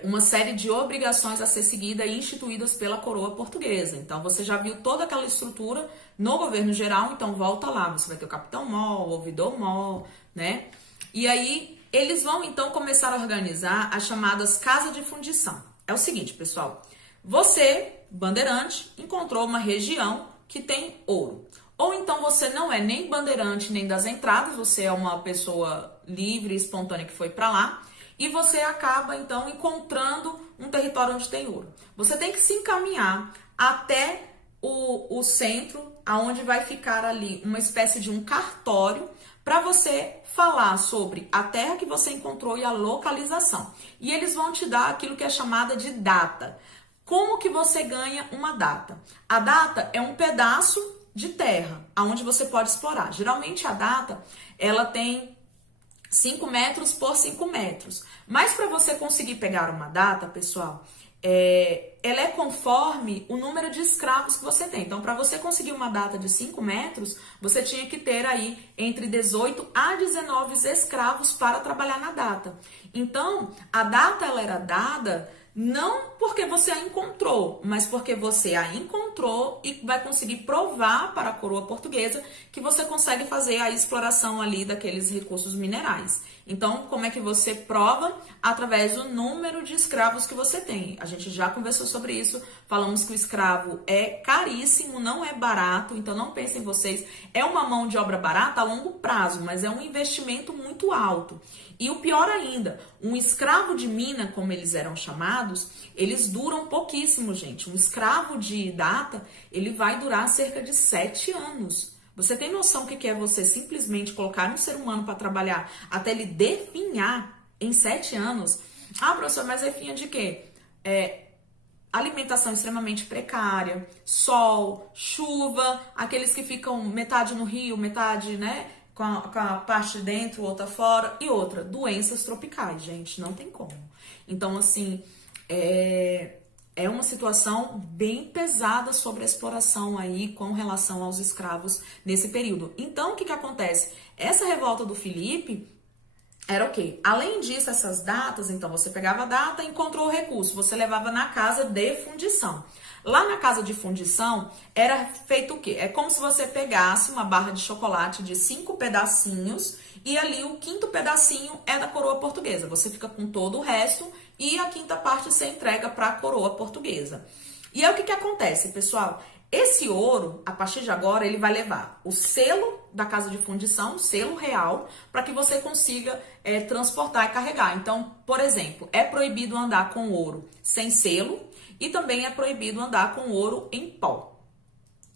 uma série de obrigações a ser seguida e instituídas pela coroa portuguesa. Então, você já viu toda aquela estrutura no governo geral, então volta lá, você vai ter o Capitão-Mor, o Ouvidor-Mor, né? E aí, eles vão, então, começar a organizar as chamadas casas de fundição. É o seguinte, pessoal, você, bandeirante, encontrou uma região que tem ouro. Ou então você não é nem bandeirante nem das entradas, você é uma pessoa livre e espontânea que foi para lá, e você acaba, então, encontrando um território onde tem ouro. Você tem que se encaminhar até o centro, aonde vai ficar ali uma espécie de um cartório, para você falar sobre a terra que você encontrou e a localização. E eles vão te dar aquilo que é chamada de data. Como que você ganha uma data? A data é um pedaço de terra, aonde você pode explorar. Geralmente a data, ela tem 5 metros por 5 metros. Mas para você conseguir pegar uma data, pessoal, ela é conforme o número de escravos que você tem. Então, para você conseguir uma data de 5 metros, você tinha que ter aí entre 18 a 19 escravos para trabalhar na data. Então, a data ela era dada Não porque você a encontrou, mas porque você a encontrou e vai conseguir provar para a coroa portuguesa que você consegue fazer a exploração ali daqueles recursos minerais. Então, como é que você prova? Através do número de escravos que você tem. A gente já conversou sobre isso, falamos que o escravo é caríssimo, não é barato, então não pensem vocês, é uma mão de obra barata a longo prazo, mas é um investimento muito alto. E o pior ainda, um escravo de mina, como eles eram chamados, eles duram pouquíssimo, gente. Um escravo de data, ele vai durar cerca de 7 anos. Você tem noção do que é você simplesmente colocar um ser humano para trabalhar até ele definhar em 7 anos? Ah, professor, mas definha de quê? Alimentação extremamente precária, sol, chuva, aqueles que ficam metade no rio, metade, né? Com a parte dentro, outra fora. E outra, doenças tropicais, gente, não tem como. Então, assim, é uma situação bem pesada sobre a exploração aí com relação aos escravos nesse período. Então, o que acontece? Essa revolta do Filipe era o quê? Além disso, essas datas, então, você pegava a data e encontrou o recurso, você levava na casa de fundição. Lá na casa de fundição, era feito o quê? É como se você pegasse uma barra de chocolate de 5 pedacinhos e ali o 5º pedacinho é da coroa portuguesa. Você fica com todo o resto e a 5ª parte você entrega para a coroa portuguesa. E aí o que acontece, pessoal? Esse ouro, a partir de agora, ele vai levar o selo da casa de fundição, o selo real, para que você consiga transportar e carregar. Então, por exemplo, é proibido andar com ouro sem selo e também é proibido andar com ouro em pó.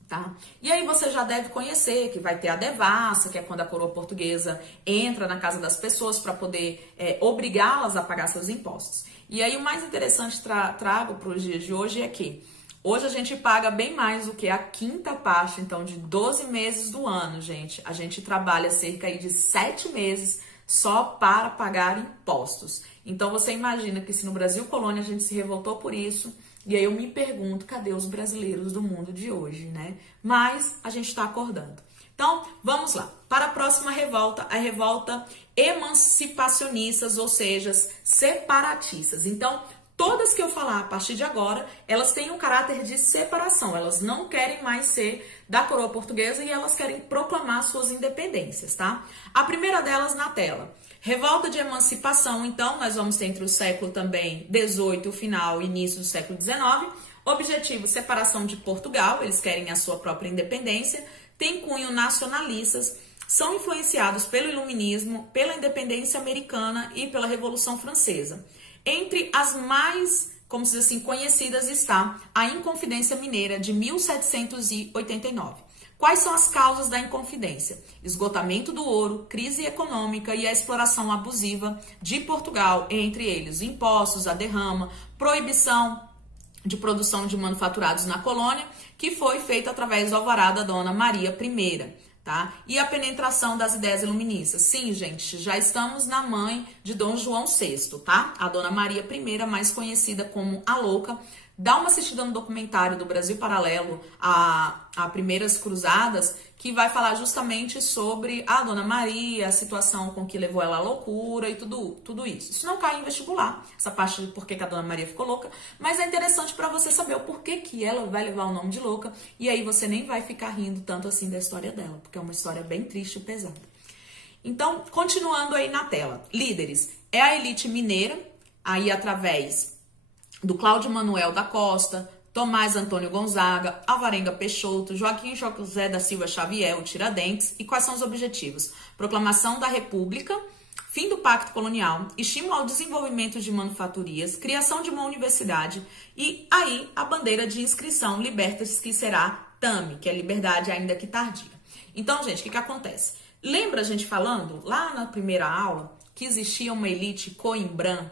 Tá? E aí você já deve conhecer que vai ter a devassa, que é quando a coroa portuguesa entra na casa das pessoas para poder obrigá-las a pagar seus impostos. E aí o mais interessante trago para os dias de hoje é que hoje a gente paga bem mais do que a 5ª parte, então de 12 meses do ano, gente. A gente trabalha cerca aí de 7 meses só para pagar impostos. Então você imagina que se no Brasil colônia a gente se revoltou por isso, e aí eu me pergunto, cadê os brasileiros do mundo de hoje, né? Mas a gente está acordando. Então, vamos lá. Para a próxima revolta, a revolta emancipacionistas, ou seja, separatistas. Então, todas que eu falar a partir de agora, elas têm um caráter de separação. Elas não querem mais ser da coroa portuguesa e elas querem proclamar suas independências, tá? A primeira delas na tela. Revolta de emancipação, então, nós vamos ter entre o século também 18, o final e início do século 19. Objetivo, separação de Portugal, eles querem a sua própria independência. Tem cunho nacionalistas, são influenciados pelo iluminismo, pela independência americana e pela Revolução Francesa. Entre as mais, como se diz assim, conhecidas está a Inconfidência Mineira de 1789. Quais são as causas da Inconfidência? Esgotamento do ouro, crise econômica e a exploração abusiva de Portugal, entre eles impostos, a derrama, proibição de produção de manufaturados na colônia, que foi feita através do alvará da Dona Maria I. Tá? E a penetração das ideias iluministas. Sim, gente, já estamos na mãe de Dom João VI, tá? A Dona Maria I, mais conhecida como a Louca. Dá uma assistida no documentário do Brasil Paralelo, a Primeiras Cruzadas, que vai falar justamente sobre a Dona Maria, a situação com que levou ela à loucura e tudo isso. Isso não cai em vestibular, essa parte de por que a Dona Maria ficou louca, mas é interessante para você saber o porquê que ela vai levar o nome de louca, e aí você nem vai ficar rindo tanto assim da história dela, porque é uma história bem triste e pesada. Então, continuando aí na tela, líderes, é a elite mineira, aí através do Cláudio Manuel da Costa, Tomás Antônio Gonzaga, Alvarenga Peixoto, Joaquim José da Silva Xavier, o Tiradentes. E quais são os objetivos? Proclamação da República, fim do Pacto Colonial, estímulo ao desenvolvimento de manufaturias, criação de uma universidade e aí a bandeira de inscrição Libertas, que será TAMI, que é liberdade ainda que tardia. Então, gente, o que acontece? Lembra a gente falando lá na primeira aula que existia uma elite Coimbrã?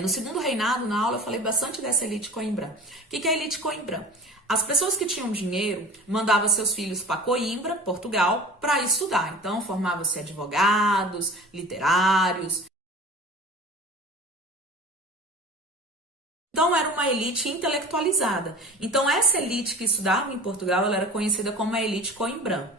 No segundo reinado, na aula, eu falei bastante dessa elite Coimbrã. O que é a elite Coimbrã? As pessoas que tinham dinheiro mandavam seus filhos para Coimbra, Portugal, para estudar. Então, formavam-se advogados, literários. Então, era uma elite intelectualizada. Então, essa elite que estudava em Portugal, ela era conhecida como a elite Coimbrã.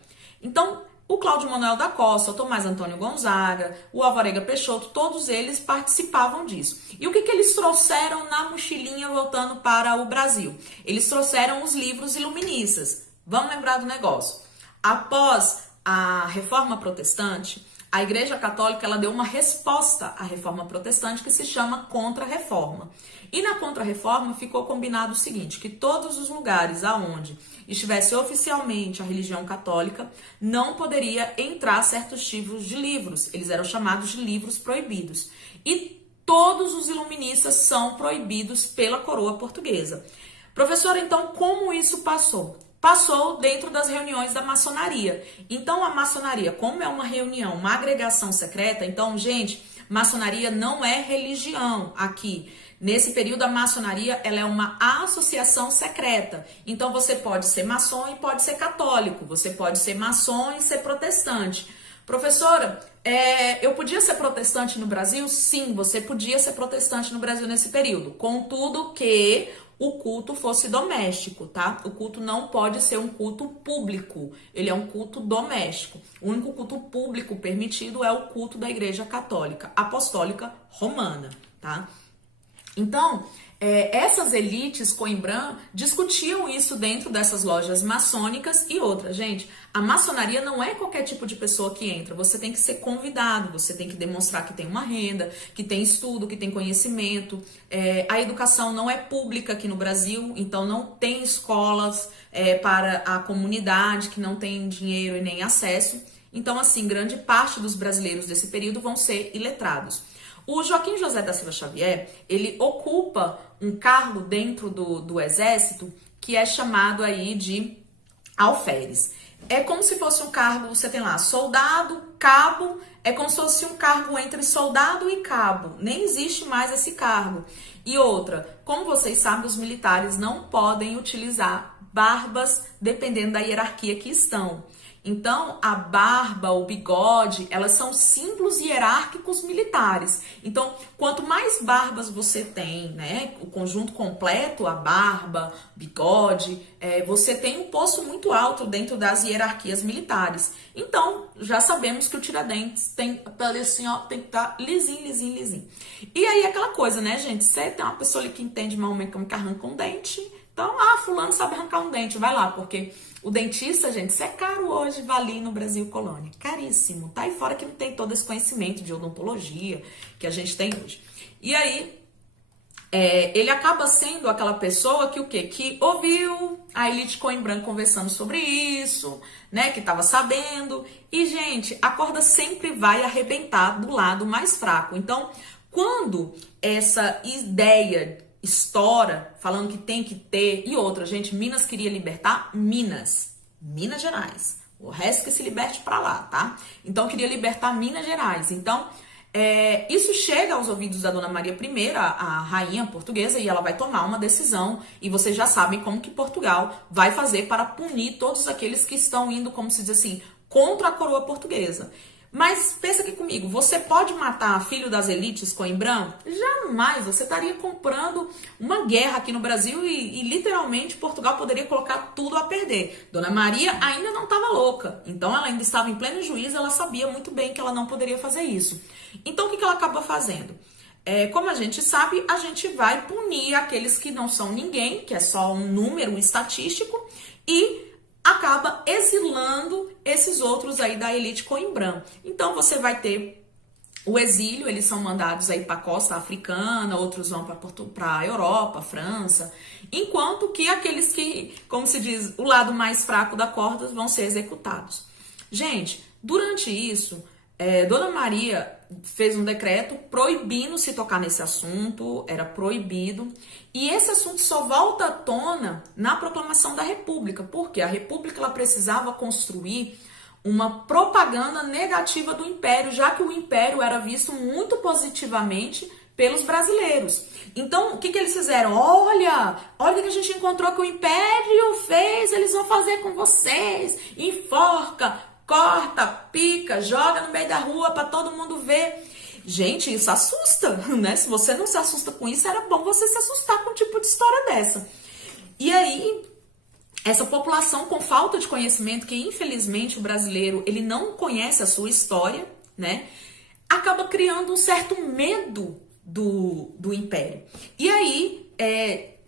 Então, O Cláudio Manuel da Costa, o Tomás Antônio Gonzaga, o Alvarenga Peixoto, todos eles participavam disso. E o que eles trouxeram na mochilinha voltando para o Brasil? Eles trouxeram os livros iluministas. Vamos lembrar do negócio. Após a Reforma Protestante, a Igreja Católica ela deu uma resposta à Reforma Protestante que se chama Contra-Reforma. E na Contra-Reforma ficou combinado o seguinte, que todos os lugares aonde estivesse oficialmente a religião católica não poderia entrar certos tipos de livros. Eles eram chamados de livros proibidos. E todos os iluministas são proibidos pela coroa portuguesa. Professora, então como isso passou? Passou dentro das reuniões da maçonaria. Então, a maçonaria, como é uma reunião, uma agregação secreta, então, gente, maçonaria não é religião aqui. Nesse período, a maçonaria ela é uma associação secreta. Então, você pode ser maçom e pode ser católico. Você pode ser maçom e ser protestante. Professora, eu podia ser protestante no Brasil? Sim, você podia ser protestante no Brasil nesse período. Contudo que o culto fosse doméstico, tá? O culto não pode ser um culto público, ele é um culto doméstico. O único culto público permitido é o culto da Igreja Católica Apostólica Romana, tá? Então, essas elites Coimbra discutiam isso dentro dessas lojas maçônicas e outra, gente, a maçonaria não é qualquer tipo de pessoa que entra, você tem que ser convidado, você tem que demonstrar que tem uma renda, que tem estudo, que tem conhecimento, a educação não é pública aqui no Brasil, então não tem escolas para a comunidade que não tem dinheiro e nem acesso, então assim, grande parte dos brasileiros desse período vão ser iletrados. O Joaquim José da Silva Xavier, ele ocupa um cargo dentro do exército que é chamado aí de alferes. É como se fosse um cargo, você tem lá soldado, cabo, é como se fosse um cargo entre soldado e cabo. Nem existe mais esse cargo. E outra, como vocês sabem, os militares não podem utilizar barbas dependendo da hierarquia que estão. Então, a barba, o bigode, elas são símbolos hierárquicos militares. Então, quanto mais barbas você tem, né, o conjunto completo, a barba, bigode, você tem um posto muito alto dentro das hierarquias militares. Então, já sabemos que o Tiradentes tem a pele assim, ó, tem que estar lisinho, lisinho, lisinho. E aí, aquela coisa, né, gente, você tem uma pessoa ali que entende mais ou menos como que arranca um dente, então, fulano sabe arrancar um dente, vai lá, porque o dentista, gente, isso é caro hoje, vale no Brasil Colônia. Caríssimo. Tá aí fora que não tem todo esse conhecimento de odontologia que a gente tem hoje. E aí, ele acaba sendo aquela pessoa que o quê? Que ouviu a elite Coimbra conversando sobre isso, né? Que tava sabendo. E, gente, a corda sempre vai arrebentar do lado mais fraco. Então, quando essa ideia estoura, falando que tem que ter, e outra, gente, Minas queria libertar Minas Gerais, o resto que se liberte pra lá, tá? Então, queria libertar Minas Gerais, então, isso chega aos ouvidos da Dona Maria I, a rainha portuguesa, e ela vai tomar uma decisão, e vocês já sabem como que Portugal vai fazer para punir todos aqueles que estão indo, como se diz assim, contra a coroa portuguesa. Mas pensa aqui comigo, você pode matar filho das elites Coimbra? Jamais, você estaria comprando uma guerra aqui no Brasil e literalmente Portugal poderia colocar tudo a perder. Dona Maria ainda não estava louca, então ela ainda estava em pleno juízo, ela sabia muito bem que ela não poderia fazer isso. Então o que ela acaba fazendo? Como a gente sabe, a gente vai punir aqueles que não são ninguém, que é só um número estatístico, e acaba exilando esses outros aí da elite Coimbra. Então você vai ter o exílio, eles são mandados aí para a costa africana, outros vão para a Europa, França, enquanto que aqueles que, como se diz, o lado mais fraco da corda vão ser executados. Gente, durante isso, Dona Maria fez um decreto proibindo se tocar nesse assunto, era proibido, e esse assunto só volta à tona na proclamação da República, porque a República ela precisava construir uma propaganda negativa do Império, já que o Império era visto muito positivamente pelos brasileiros. Então, o que eles fizeram? Olha o que a gente encontrou que o Império fez, eles vão fazer com vocês, enforca, corta, pica, joga no meio da rua para todo mundo ver. Gente, isso assusta, né? Se você não se assusta com isso, era bom você se assustar com um tipo de história dessa. E aí, essa população com falta de conhecimento, que infelizmente o brasileiro ele não conhece a sua história, né? Acaba criando um certo medo do Império. E aí,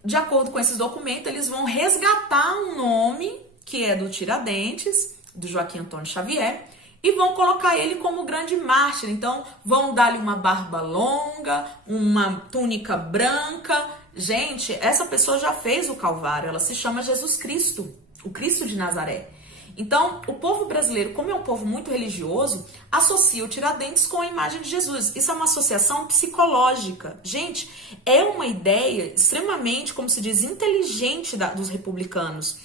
de acordo com esses documentos, eles vão resgatar um nome que é do Tiradentes, do Joaquim Antônio Xavier, e vão colocar ele como grande mártir. Então, vão dar-lhe uma barba longa, uma túnica branca. Gente, essa pessoa já fez o Calvário, ela se chama Jesus Cristo, o Cristo de Nazaré. Então, o povo brasileiro, como é um povo muito religioso, associa o Tiradentes com a imagem de Jesus. Isso é uma associação psicológica. Gente, é uma ideia extremamente, como se diz, inteligente dos republicanos.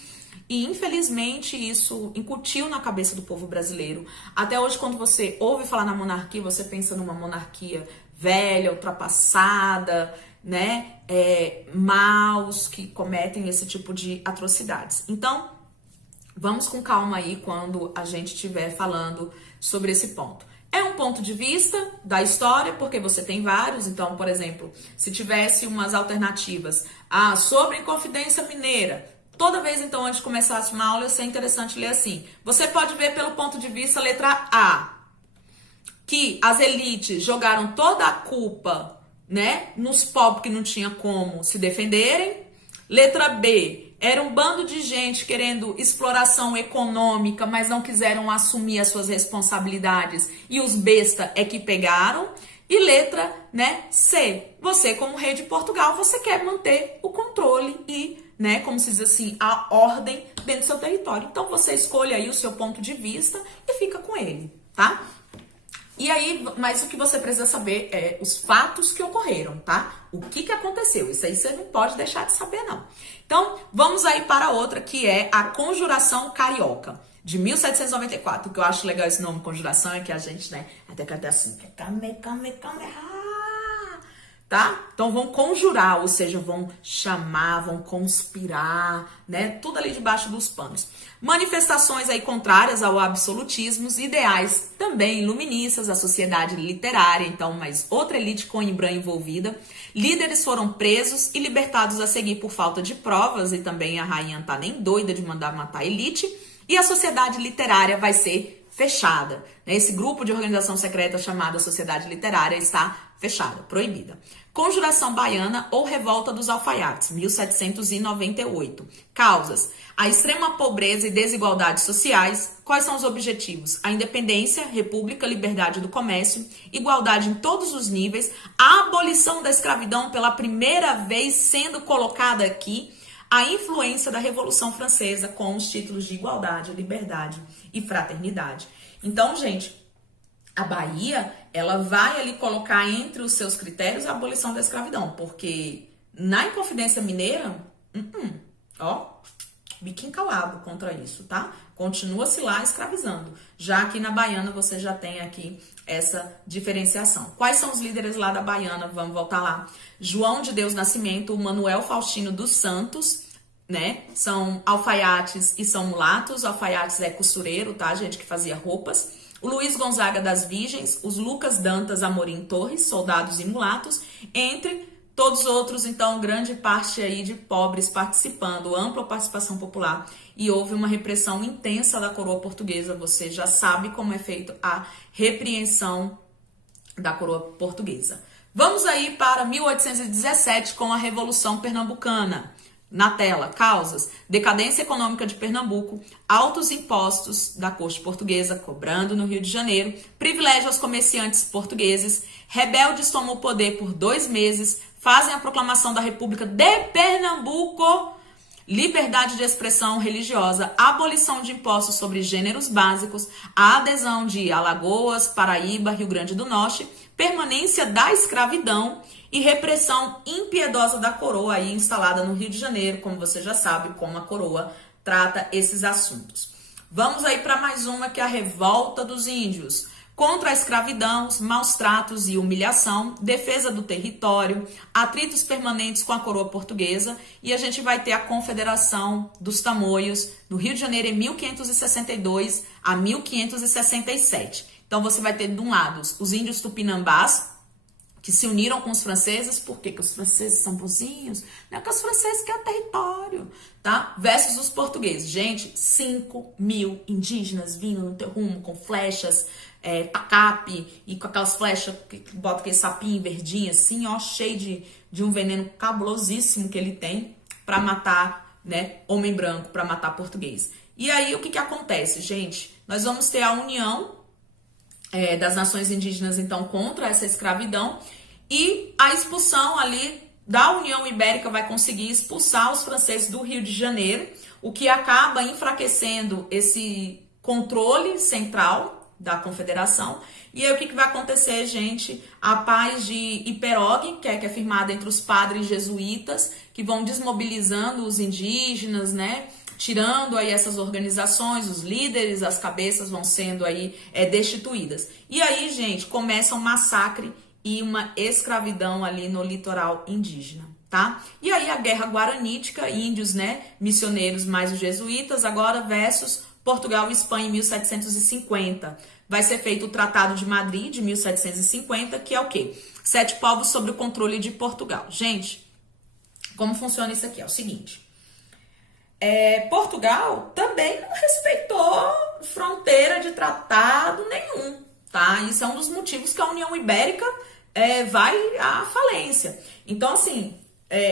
E, infelizmente, isso incutiu na cabeça do povo brasileiro. Até hoje, quando você ouve falar na monarquia, você pensa numa monarquia velha, ultrapassada, né? Maus, que cometem esse tipo de atrocidades. Então, vamos com calma aí quando a gente estiver falando sobre esse ponto. É um ponto de vista da história, porque você tem vários. Então, por exemplo, se tivesse umas alternativas sobre a Inconfidência Mineira, toda vez, então, antes de começar uma aula, ia ser interessante ler assim. Você pode ver pelo ponto de vista, letra A, que as elites jogaram toda a culpa, né, nos pobres que não tinha como se defenderem. Letra B, era um bando de gente querendo exploração econômica, mas não quiseram assumir as suas responsabilidades e os besta é que pegaram. E letra, né, C, você como rei de Portugal, você quer manter o controle e, né, como se diz assim, a ordem dentro do seu território. Então você escolhe aí o seu ponto de vista e fica com ele, tá? E aí, mas o que você precisa saber é os fatos que ocorreram, tá? O que aconteceu? Isso aí você não pode deixar de saber, não. Então, vamos aí para outra, que é a Conjuração Carioca, de 1794. O que eu acho legal esse nome, Conjuração, é que a gente, né, até canta assim, tá? Então vão conjurar, ou seja, vão chamar, vão conspirar, né? Tudo ali debaixo dos panos. Manifestações aí contrárias ao absolutismo, ideais também iluministas, a sociedade literária, então, mas outra elite coimbra envolvida. Líderes foram presos e libertados a seguir por falta de provas, e também a rainha não tá nem doida de mandar matar a elite. E a sociedade literária vai ser fechada. Esse grupo de organização secreta chamada Sociedade Literária está fechada, proibida. Conjuração Baiana ou Revolta dos Alfaiates, 1798. Causas: a extrema pobreza e desigualdades sociais. Quais são os objetivos? A independência, república, liberdade do comércio, igualdade em todos os níveis, a abolição da escravidão pela primeira vez sendo colocada aqui, a influência da Revolução Francesa com os títulos de igualdade, liberdade e fraternidade. Então, gente, a Bahia, ela vai ali colocar entre os seus critérios a abolição da escravidão, porque na Inconfidência Mineira, biquinho calado contra isso, tá? Continua-se lá escravizando. Já aqui na Baiana você já tem aqui essa diferenciação. Quais são os líderes lá da Baiana? Vamos voltar lá. João de Deus Nascimento, Manuel Faustino dos Santos, né? São alfaiates e são mulatos. Alfaiates é costureiro, tá, gente? Que fazia roupas. O Luiz Gonzaga das Virgens, os Lucas Dantas Amorim Torres, soldados e mulatos, entre todos os outros, então, grande parte aí de pobres participando, ampla participação popular, e houve uma repressão intensa da coroa portuguesa. Você já sabe como é feito a repreensão da coroa portuguesa. Vamos aí para 1817 com a Revolução Pernambucana. Na tela, causas: decadência econômica de Pernambuco, altos impostos da corte portuguesa, cobrando no Rio de Janeiro, privilégio aos comerciantes portugueses, rebeldes tomam o poder por 2 meses, fazem a proclamação da República de Pernambuco, liberdade de expressão religiosa, abolição de impostos sobre gêneros básicos, a adesão de Alagoas, Paraíba, Rio Grande do Norte, permanência da escravidão e repressão impiedosa da coroa aí instalada no Rio de Janeiro, como você já sabe, como a coroa trata esses assuntos. Vamos aí para mais uma, que é a Revolta dos Índios. Contra a escravidão, os maus tratos e humilhação, defesa do território, atritos permanentes com a coroa portuguesa, e a gente vai ter a Confederação dos Tamoios no Rio de Janeiro em 1562 a 1567. Então você vai ter de um lado os índios tupinambás, que se uniram com os franceses, por quê? Que os franceses são bonzinhos, não é que os franceses querem território, tá? Versus os portugueses. Gente, 5.000 indígenas vindo no teu rumo com flechas, tacape e com aquelas flechas que bota aquele sapinho verdinho assim, ó, cheio de um veneno cabulosíssimo que ele tem para matar, né, homem branco, para matar português. E aí, o que acontece, gente? Nós vamos ter a união das nações indígenas, então, contra essa escravidão, e a expulsão ali da União Ibérica vai conseguir expulsar os franceses do Rio de Janeiro, o que acaba enfraquecendo esse controle central da Confederação. E aí o que vai acontecer, gente? A paz de Iperogue, que é firmada entre os padres jesuítas, que vão desmobilizando os indígenas, né? Tirando aí essas organizações, os líderes, as cabeças vão sendo aí destituídas. E aí, gente, começa um massacre e uma escravidão ali no litoral indígena, tá? E aí a guerra guaranítica, índios, né, missioneiros mais os jesuítas, agora versus Portugal e Espanha em 1750. Vai ser feito o Tratado de Madrid de 1750, que é o quê? 7 povos sob o controle de Portugal. Gente, como funciona isso aqui? É o seguinte... Portugal também não respeitou fronteira de tratado nenhum, tá? Isso é um dos motivos que a União Ibérica vai à falência. Então, assim,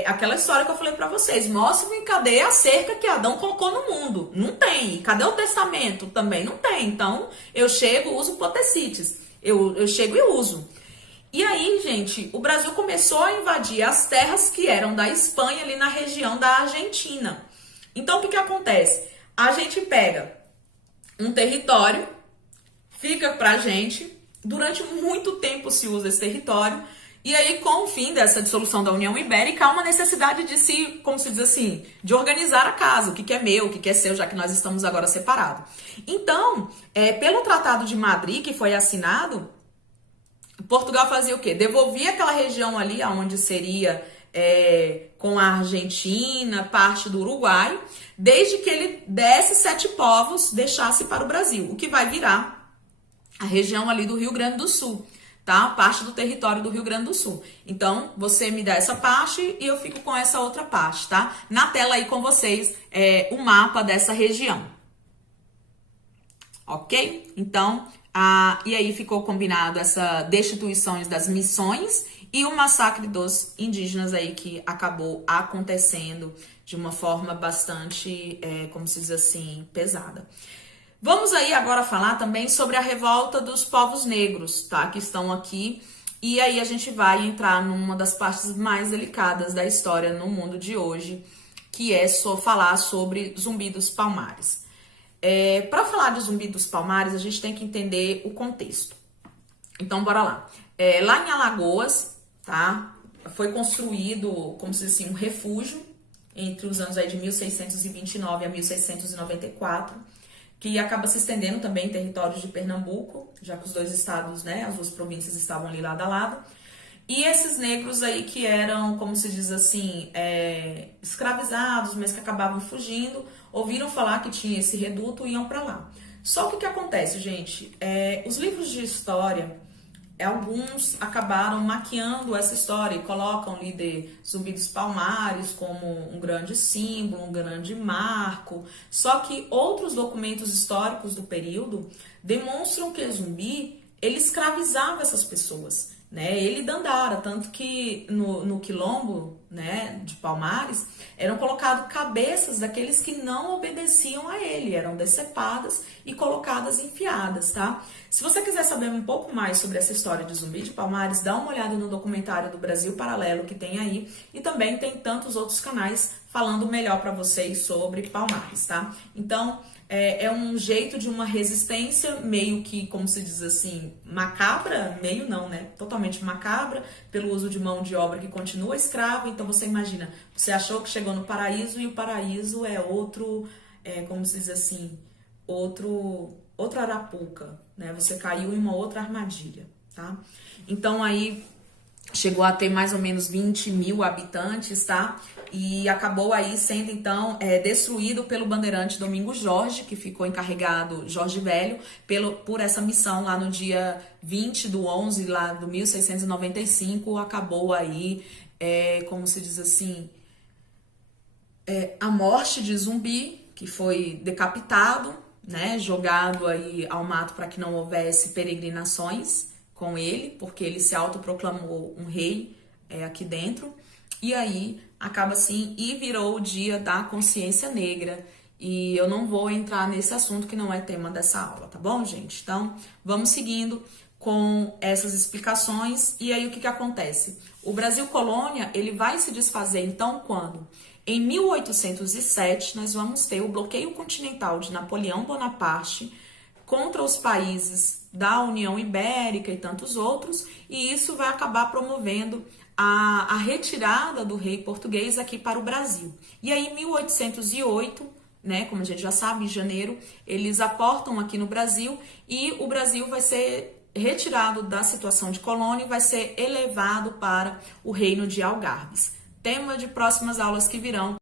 aquela história que eu falei pra vocês, mostra-me cadê a cerca que Adão colocou no mundo? Não tem. E cadê o testamento? Também não tem. Então, eu chego, uso potecites. Eu chego e uso. E aí, gente, o Brasil começou a invadir as terras que eram da Espanha, ali na região da Argentina. Então, o que acontece? A gente pega um território, fica pra gente, durante muito tempo se usa esse território, e aí, com o fim dessa dissolução da União Ibérica, há uma necessidade de se, como se diz assim, de organizar a casa, o que é meu, o que é seu, já que nós estamos agora separados. Então, pelo Tratado de Madrid, que foi assinado, Portugal fazia o quê? Devolvia aquela região ali, onde seria... com a Argentina, parte do Uruguai, desde que ele desse 7 povos, deixasse para o Brasil, o que vai virar a região ali do Rio Grande do Sul, tá? Parte do território do Rio Grande do Sul. Então, você me dá essa parte e eu fico com essa outra parte, tá? Na tela aí com vocês, o mapa dessa região. Ok? Então, e aí ficou combinado essa destituição das missões e o massacre dos indígenas aí que acabou acontecendo de uma forma bastante, como se diz assim, pesada. Vamos aí agora falar também sobre a revolta dos povos negros, tá? Que estão aqui. E aí a gente vai entrar numa das partes mais delicadas da história no mundo de hoje, que é falar sobre Zumbi dos Palmares. Para falar de Zumbi dos Palmares, a gente tem que entender o contexto. Então, bora lá. Lá em Alagoas, tá? Foi construído, como se diz assim, um refúgio entre os anos aí de 1629 a 1694, que acaba se estendendo também em territórios de Pernambuco, já que os dois estados, né, as duas províncias estavam ali lado a lado. E esses negros aí que eram, como se diz assim, escravizados, mas que acabavam fugindo, ouviram falar que tinha esse reduto e iam para lá. Só que o que acontece, gente? Os livros de história, alguns acabaram maquiando essa história e colocam o líder Zumbi dos Palmares como um grande símbolo, um grande marco. Só que outros documentos históricos do período demonstram que Zumbi, ele escravizava essas pessoas, né? Ele Dandara, tanto que no quilombo, né, de Palmares, eram colocadas cabeças daqueles que não obedeciam a ele, eram decepadas e colocadas enfiadas, tá? Se você quiser saber um pouco mais sobre essa história de Zumbi de Palmares, dá uma olhada no documentário do Brasil Paralelo que tem aí, e também tem tantos outros canais falando melhor para vocês sobre Palmares, tá? Então, é um jeito de uma resistência meio que, como se diz assim, macabra, meio não, né? Totalmente macabra, pelo uso de mão de obra que continua escrava. Então você imagina, você achou que chegou no paraíso e o paraíso é outro, como se diz assim, outra arapuca, né? Você caiu em uma outra armadilha, tá? Então aí chegou a ter mais ou menos 20 mil habitantes, tá? E acabou aí sendo, então, destruído pelo bandeirante Domingos Jorge, que ficou encarregado, Jorge Velho, por essa missão lá no dia 20/11 lá do 1695, acabou aí, como se diz assim, a morte de Zumbi, que foi decapitado, né, jogado aí ao mato para que não houvesse peregrinações com ele, porque ele se autoproclamou um rei aqui dentro. E aí acaba assim e virou o dia da consciência negra. E eu não vou entrar nesse assunto que não é tema dessa aula, tá bom, gente? Então, vamos seguindo com essas explicações. E aí o que acontece? O Brasil colônia, ele vai se desfazer então quando? Em 1807, nós vamos ter o bloqueio continental de Napoleão Bonaparte contra os países da União Ibérica e tantos outros, e isso vai acabar promovendo a retirada do rei português aqui para o Brasil. E aí, em 1808, né, como a gente já sabe, em janeiro, eles aportam aqui no Brasil e o Brasil vai ser retirado da situação de colônia e vai ser elevado para o reino de Algarves. Tema de próximas aulas que virão,